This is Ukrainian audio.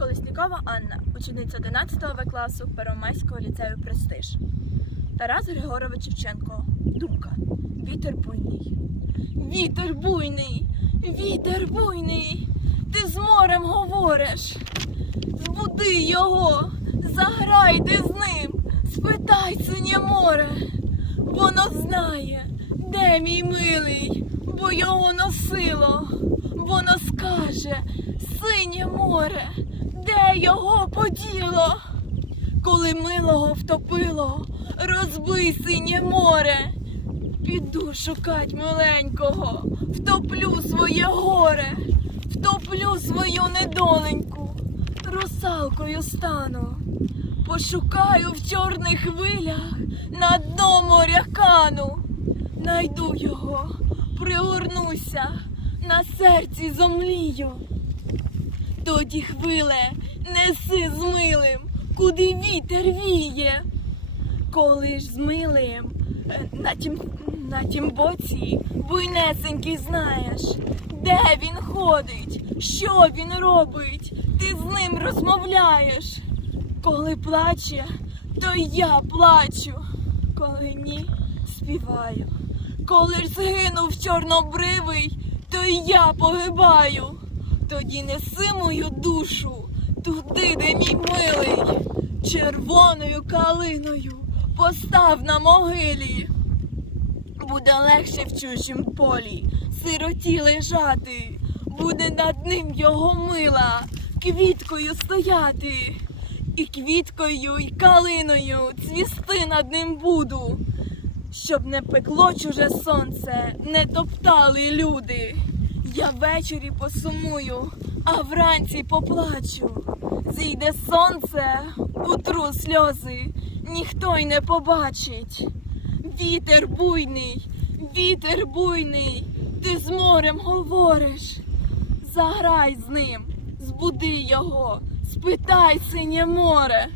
Колеснікова Анна, учениця 11 В класу Первомайського ліцею Престиж. Тарас Григорович Шевченко. Думка. Вітер буйний. Вітер буйний, вітер буйний. Ти з морем говориш. Збуди його, заграйте з ним, спитай синє море. Воно знає, де мій милий, бо його носило. Воно скаже, синє море, його поділо. Коли милого втопило, розбий синє море. Піду шукать миленького, втоплю своє горе, втоплю свою недоленьку, русалкою стану. Пошукаю в чорних хвилях на дно моря кану. Найду його, пригорнуся, на серці зомлію. Тоді хвиле, неси з милим, куди вітер віє. Коли ж з милим е, на тім, на тім боці буйнесенький знаєш, де він ходить, що він робить, ти з ним розмовляєш. Коли плаче, то я плачу, коли ні, співаю. Коли ж згинув чорнобривий, то я погибаю. Тоді неси мою душу туди, де мій милий, червоною калиною постав на могилі. Буде легше в чужім полі, сироті лежати, буде над ним його мила, квіткою стояти, і квіткою, і калиною цвісти над ним буду, щоб не пекло чуже сонце, не топтали люди. Я ввечері посумую, а вранці поплачу. Зійде сонце, утру сльози, ніхто й не побачить. Вітер буйний, вітер буйний, ти з морем говориш. Заграй з ним, збуди його, спитай синє море.